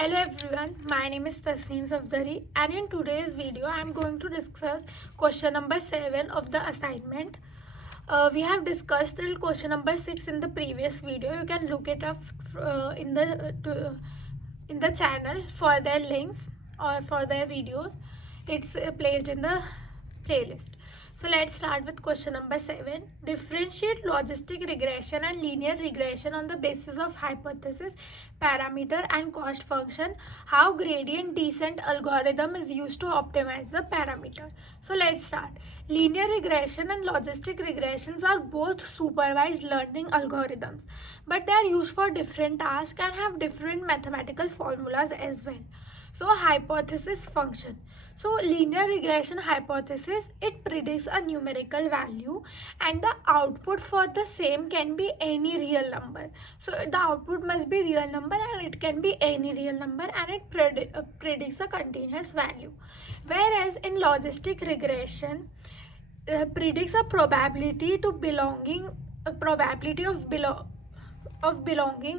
Hello everyone, my name is Tasneem Safdari and in today's video I am going to discuss question number 7 of the assignment. We have discussed till question number 6 in the previous video. You can look it up in the channel for their links or for their videos. It's placed in the playlist. So let's start with question number 7. Differentiate logistic regression and linear regression on the basis of hypothesis, parameter and cost function. How gradient descent algorithm is used to optimize the parameter. So let's start. Linear regression and logistic regressions are both supervised learning algorithms, but they are used for different tasks and have different mathematical formulas as well. So hypothesis function. So linear regression hypothesis, it predicts a numerical value and the output for the same can be any real number. So the output must be real number and it can be any real number and it predicts a continuous value. Whereas in logistic regression, predicts a probability of belonging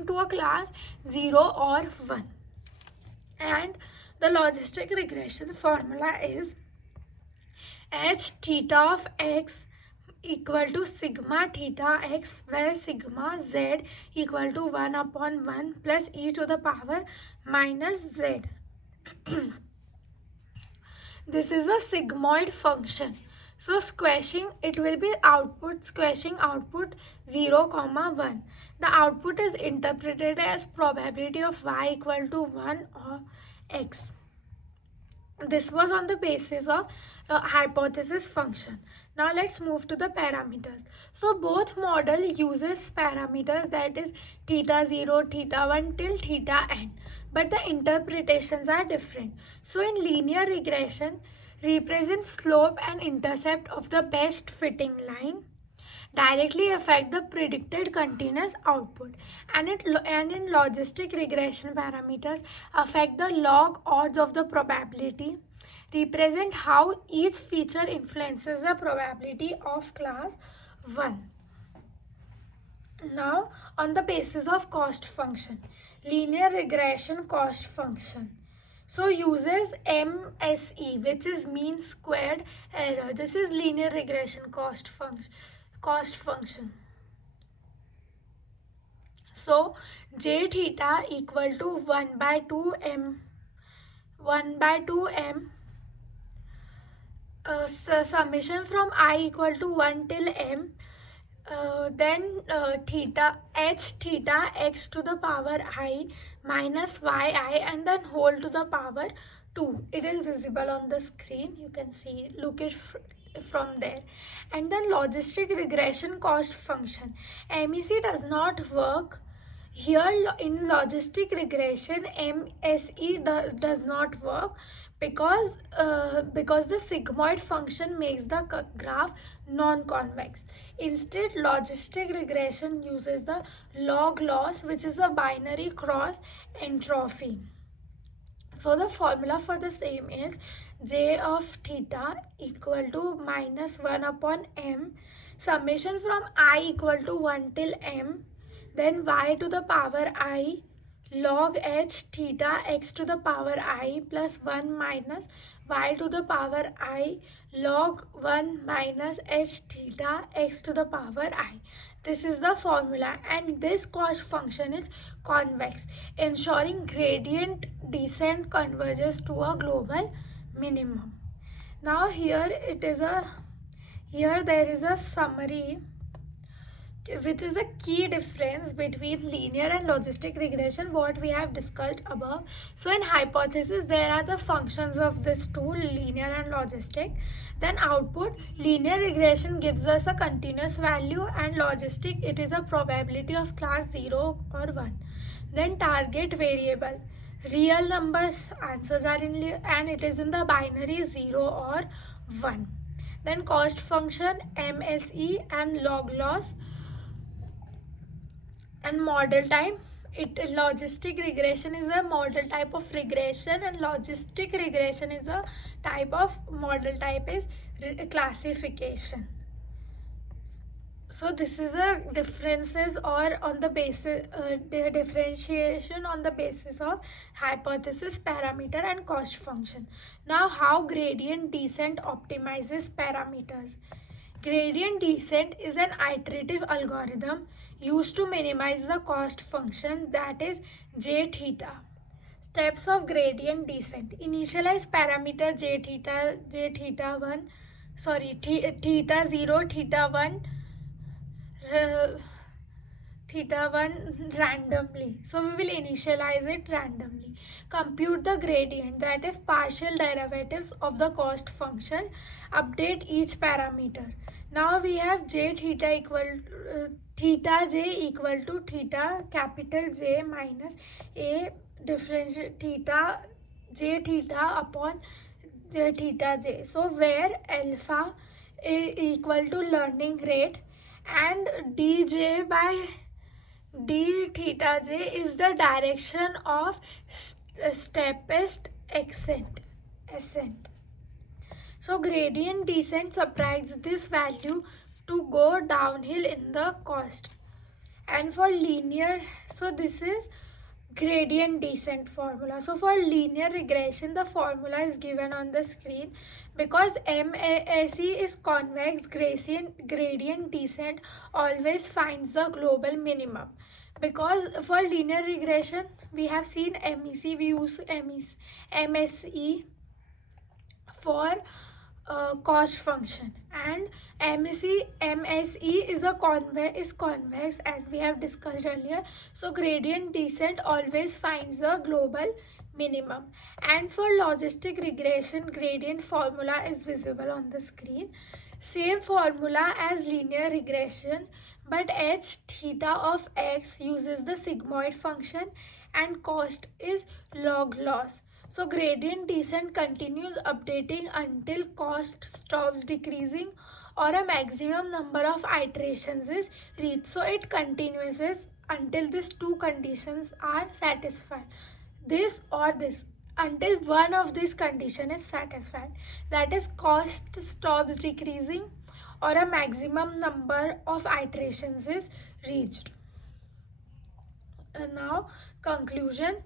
to a class 0 or 1. And the logistic regression formula is h theta of x equal to sigma theta x, where sigma z equal to 1 upon 1 plus e to the power minus z. This is a sigmoid function. So squashing, it will be squashing output 0, 1. The output is interpreted as probability of y equal to 1 or x. This was on the basis of hypothesis function. Now let's move to the parameters. So both model uses parameters, that is theta 0, theta 1 till theta n, but the interpretations are different. So in linear regression, represent slope and intercept of the best fitting line directly affect the predicted continuous output, and in logistic regression, parameters affect the log odds of the probability, represent how each feature influences the probability of class 1. Now on the basis of cost function, linear regression cost function. So uses MSE, which is mean squared error. This is linear regression cost function. So j theta equal to 1 by 2 m summation from I equal to 1 till m, then h theta x to the power I minus yi and then whole to the power 2. It is visible on the screen. You can see, look it from there. And then logistic regression cost function. MEC does not work. Here in logistic regression, MSE does not work because the sigmoid function makes the graph non-convex. Instead, logistic regression uses the log loss, which is a binary cross entropy. So the formula for the same is j of theta equal to minus 1 upon m summation from I equal to 1 till m, then y to the power I log h theta x to the power I plus 1 minus y to the power I log 1 minus h theta x to the power I. This is the formula, and this cost function is convex, ensuring gradient descent converges to a global minimum. Now here there is a summary, which is a key difference between linear and logistic regression, what we have discussed above. So in hypothesis, there are the functions of this two, linear and logistic. Then output, linear regression gives us a continuous value, and logistic, it is a probability of class 0 or 1. Then target variable, real numbers, answers are in and it is in the binary 0 or 1. Then cost function, MSE and log loss. And model type, logistic regression is a model type of regression, and logistic regression is a type of model type is classification. So this is a differences or on the basis the differentiation on the basis of hypothesis, parameter and cost function. Now how gradient descent optimizes parameters. Gradient descent is an iterative algorithm used to minimize the cost function, that is j theta. Steps of gradient descent. Initialize parameter j theta 1, theta 0, theta 1, uh, theta 1 randomly. So we will initialize it randomly. Compute the gradient, that is partial derivatives of the cost function. Update each parameter. Now we have j theta equal theta j equal to theta capital J minus a differential theta j theta upon j theta j. So where alpha is equal to learning rate and dj by d theta j is the direction of steepest ascent. So gradient descent subtracts this value to go downhill in the cost. And for linear, so this is gradient descent formula. So for linear regression, the formula is given on the screen. Because MAC is convex, gradient descent always finds the global minimum. Because for linear regression we have seen MEC, we use MSE for cost function, and MSE is convex as we have discussed earlier. So gradient descent always finds the global minimum. And for logistic regression, gradient formula is visible on the screen. Same formula as linear regression, but h theta of x uses the sigmoid function and cost is log loss. So gradient descent continues updating until cost stops decreasing or a maximum number of iterations is reached. So it continues until these two conditions are satisfied, this or this, until one of these condition is satisfied, that is cost stops decreasing or a maximum number of iterations is reached. Now conclusion.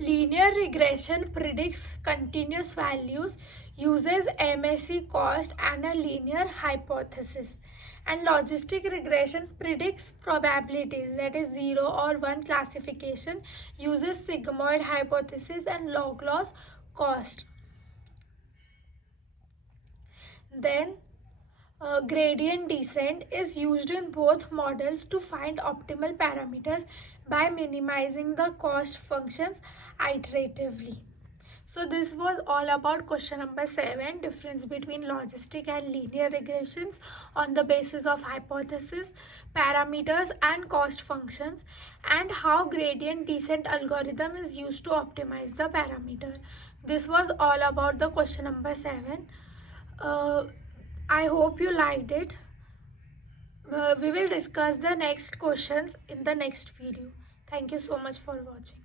Linear regression predicts continuous values, uses MSE cost and a linear hypothesis. And logistic regression predicts probabilities, that is 0 or 1 classification, uses sigmoid hypothesis and log loss cost. Then gradient descent is used in both models to find optimal parameters by minimizing the cost functions iteratively. So this was all about question number 7, difference between logistic and linear regressions on the basis of hypothesis, parameters and cost functions, and how gradient descent algorithm is used to optimize the parameter. This was all about the question number 7. I hope you liked it. We will discuss the next questions in the next video. Thank you so much for watching.